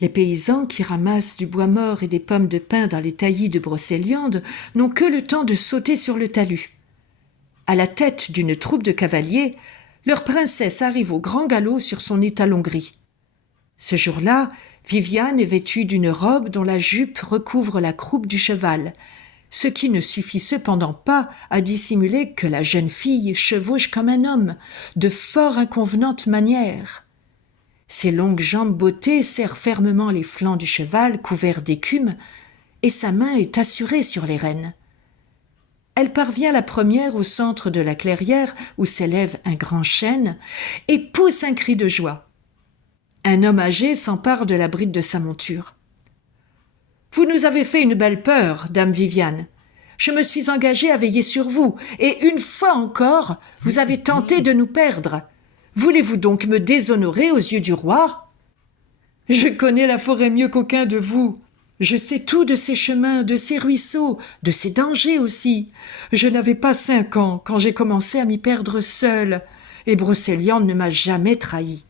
Les paysans qui ramassent du bois mort et des pommes de pin dans les taillis de Brocéliande n'ont que le temps de sauter sur le talus. À la tête d'une troupe de cavaliers, leur princesse arrive au grand galop sur son étalon gris. Ce jour-là, Viviane est vêtue d'une robe dont la jupe recouvre la croupe du cheval, ce qui ne suffit cependant pas à dissimuler que la jeune fille chevauche comme un homme, de fort inconvenantes manières. Ses longues jambes bottées serrent fermement les flancs du cheval couverts d'écume, et sa main est assurée sur les rênes. Elle parvient la première au centre de la clairière où s'élève un grand chêne et pousse un cri de joie. Un homme âgé s'empare de la bride de sa monture. « Vous nous avez fait une belle peur, dame Viviane. Je me suis engagé à veiller sur vous, et une fois encore, vous avez tenté de nous perdre. Voulez-vous donc me déshonorer aux yeux du roi ? Je connais la forêt mieux qu'aucun de vous. Je sais tout de ses chemins, de ses ruisseaux, de ses dangers aussi. Je n'avais pas 5 ans quand j'ai commencé à m'y perdre seule, et Brocéliande ne m'a jamais trahi.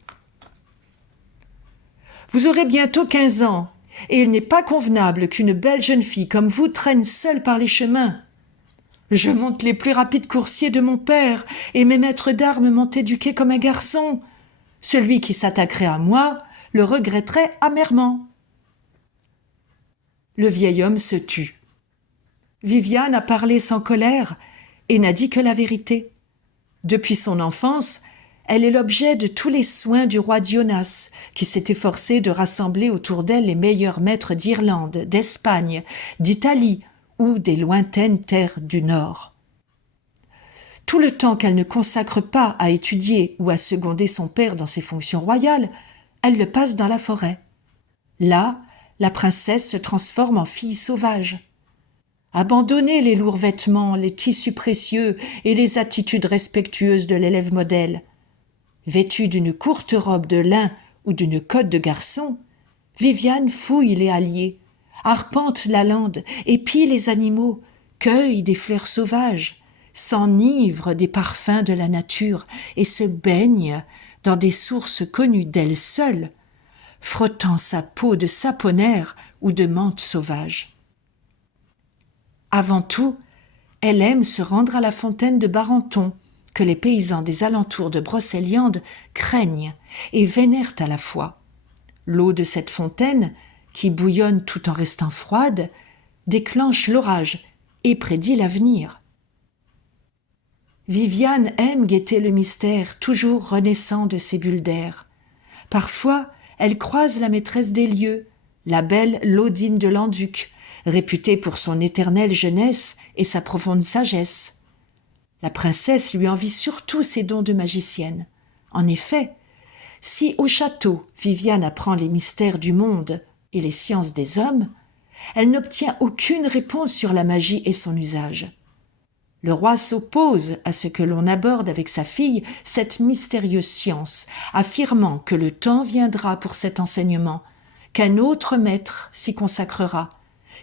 Vous aurez bientôt 15 ans, et il n'est pas convenable qu'une belle jeune fille comme vous traîne seule par les chemins. Je monte les plus rapides coursiers de mon père, et mes maîtres d'armes m'ont éduqué comme un garçon. Celui qui s'attaquerait à moi le regretterait amèrement. » Le vieil homme se tut. Viviane a parlé sans colère et n'a dit que la vérité. Depuis son enfance, elle est l'objet de tous les soins du roi Dionas, qui s'est efforcé de rassembler autour d'elle les meilleurs maîtres d'Irlande, d'Espagne, d'Italie ou des lointaines terres du Nord. Tout le temps qu'elle ne consacre pas à étudier ou à seconder son père dans ses fonctions royales, elle le passe dans la forêt. Là, la princesse se transforme en fille sauvage. Abandonnez les lourds vêtements, les tissus précieux et les attitudes respectueuses de l'élève modèle. Vêtue d'une courte robe de lin ou d'une cotte de garçon, Viviane fouille les halliers, arpente la lande, épie les animaux, cueille des fleurs sauvages, s'enivre des parfums de la nature et se baigne dans des sources connues d'elle seule, frottant sa peau de saponaire ou de menthe sauvage. Avant tout, elle aime se rendre à la fontaine de Barenton, que les paysans des alentours de Brocéliande craignent et vénèrent à la fois. L'eau de cette fontaine, qui bouillonne tout en restant froide, déclenche l'orage et prédit l'avenir. Viviane aime guetter le mystère toujours renaissant de ces bulles d'air. Parfois, elle croise la maîtresse des lieux, la belle Laudine de Landuc, réputée pour son éternelle jeunesse et sa profonde sagesse. La princesse lui envie surtout ses dons de magicienne. En effet, si au château Viviane apprend les mystères du monde et les sciences des hommes, elle n'obtient aucune réponse sur la magie et son usage. Le roi s'oppose à ce que l'on aborde avec sa fille cette mystérieuse science, affirmant que le temps viendra pour cet enseignement, qu'un autre maître s'y consacrera,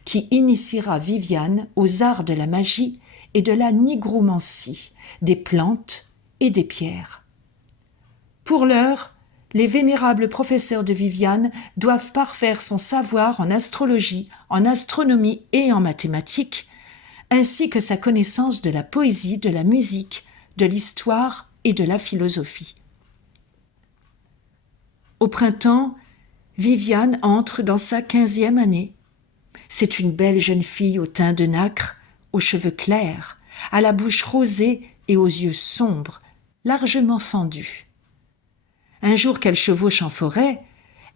qui initiera Viviane aux arts de la magie et de la nigromancie, des plantes et des pierres. Pour l'heure, les vénérables professeurs de Viviane doivent parfaire son savoir en astrologie, en astronomie et en mathématiques, ainsi que sa connaissance de la poésie, de la musique, de l'histoire et de la philosophie. Au printemps, Viviane entre dans sa 15e année. C'est une belle jeune fille au teint de nacre, aux cheveux clairs, à la bouche rosée et aux yeux sombres, largement fendus. Un jour qu'elle chevauche en forêt,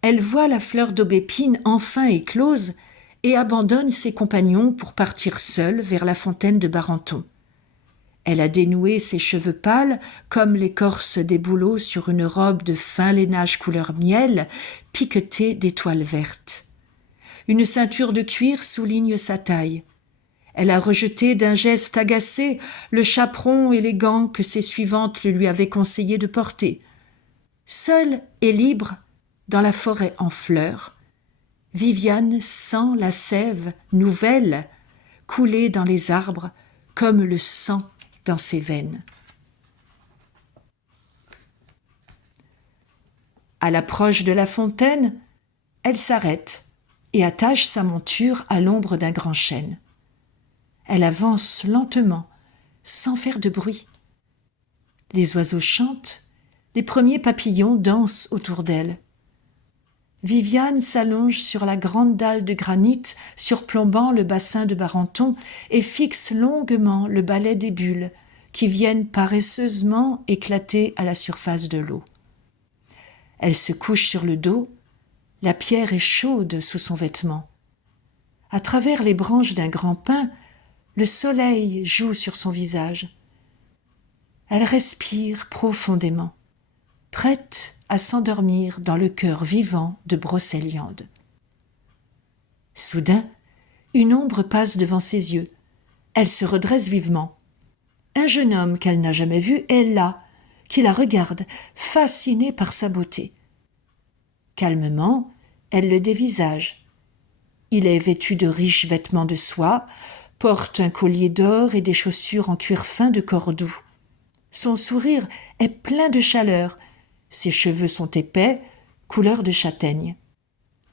elle voit la fleur d'aubépine enfin éclose et abandonne ses compagnons pour partir seule vers la fontaine de Barenton. Elle a dénoué ses cheveux pâles comme l'écorce des bouleaux sur une robe de fin lainage couleur miel, piquetée d'étoiles vertes. Une ceinture de cuir souligne sa taille. Elle a rejeté d'un geste agacé le chaperon et les gants que ses suivantes lui avaient conseillé de porter. Seule et libre, dans la forêt en fleurs, Viviane sent la sève nouvelle couler dans les arbres comme le sang dans ses veines. À l'approche de la fontaine, Elle s'arrête et attache sa monture à l'ombre d'un grand chêne. Elle avance lentement, sans faire de bruit. Les oiseaux chantent, les premiers papillons dansent autour d'elle. Viviane s'allonge sur la grande dalle de granit surplombant le bassin de Barenton et fixe longuement le balai des bulles qui viennent paresseusement éclater à la surface de l'eau. Elle se couche sur le dos, la pierre est chaude sous son vêtement. À travers les branches d'un grand pin, le soleil joue sur son visage. Elle respire profondément, prête à s'endormir dans le cœur vivant de Brocéliande. Soudain, une ombre passe devant ses yeux. Elle se redresse vivement. Un jeune homme qu'elle n'a jamais vu est là, qui la regarde, fascinée par sa beauté. Calmement, elle le dévisage. Il est vêtu de riches vêtements de soie, porte un collier d'or et des chaussures en cuir fin de Cordoue. Son sourire est plein de chaleur, ses cheveux sont épais, couleur de châtaigne.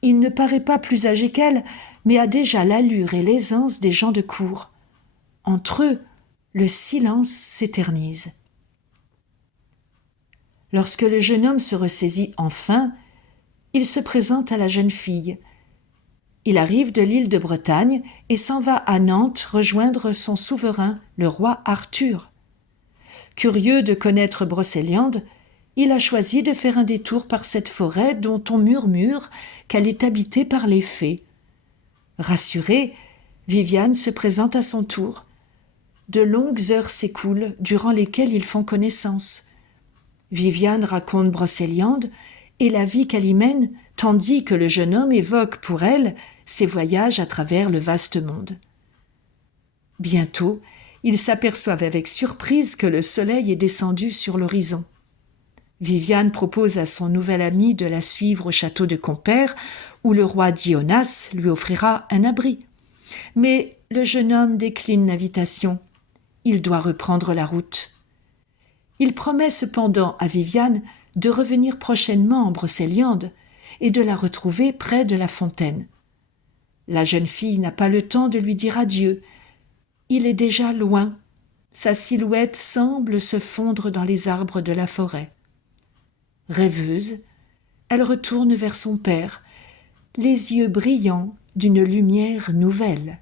Il ne paraît pas plus âgé qu'elle, mais a déjà l'allure et l'aisance des gens de cour. Entre eux, le silence s'éternise. Lorsque le jeune homme se ressaisit enfin, il se présente à la jeune fille. Il arrive de l'île de Bretagne et s'en va à Nantes rejoindre son souverain, le roi Arthur. Curieux de connaître Brocéliande, il a choisi de faire un détour par cette forêt dont on murmure qu'elle est habitée par les fées. Rassurée, Viviane se présente à son tour. De longues heures s'écoulent durant lesquelles ils font connaissance. Viviane raconte Brocéliande et la vie qu'elle y mène, tandis que le jeune homme évoque pour elle ses voyages à travers le vaste monde. Bientôt, ils s'aperçoivent avec surprise que le soleil est descendu sur l'horizon. Viviane propose à son nouvel ami de la suivre au château de Compère, où le roi Dionas lui offrira un abri. Mais le jeune homme décline l'invitation. Il doit reprendre la route. Il promet cependant à Viviane de revenir prochainement en Brocéliande et de la retrouver près de la fontaine. La jeune fille n'a pas le temps de lui dire adieu. Il est déjà loin. Sa silhouette semble se fondre dans les arbres de la forêt. Rêveuse, elle retourne vers son père, les yeux brillants d'une lumière nouvelle.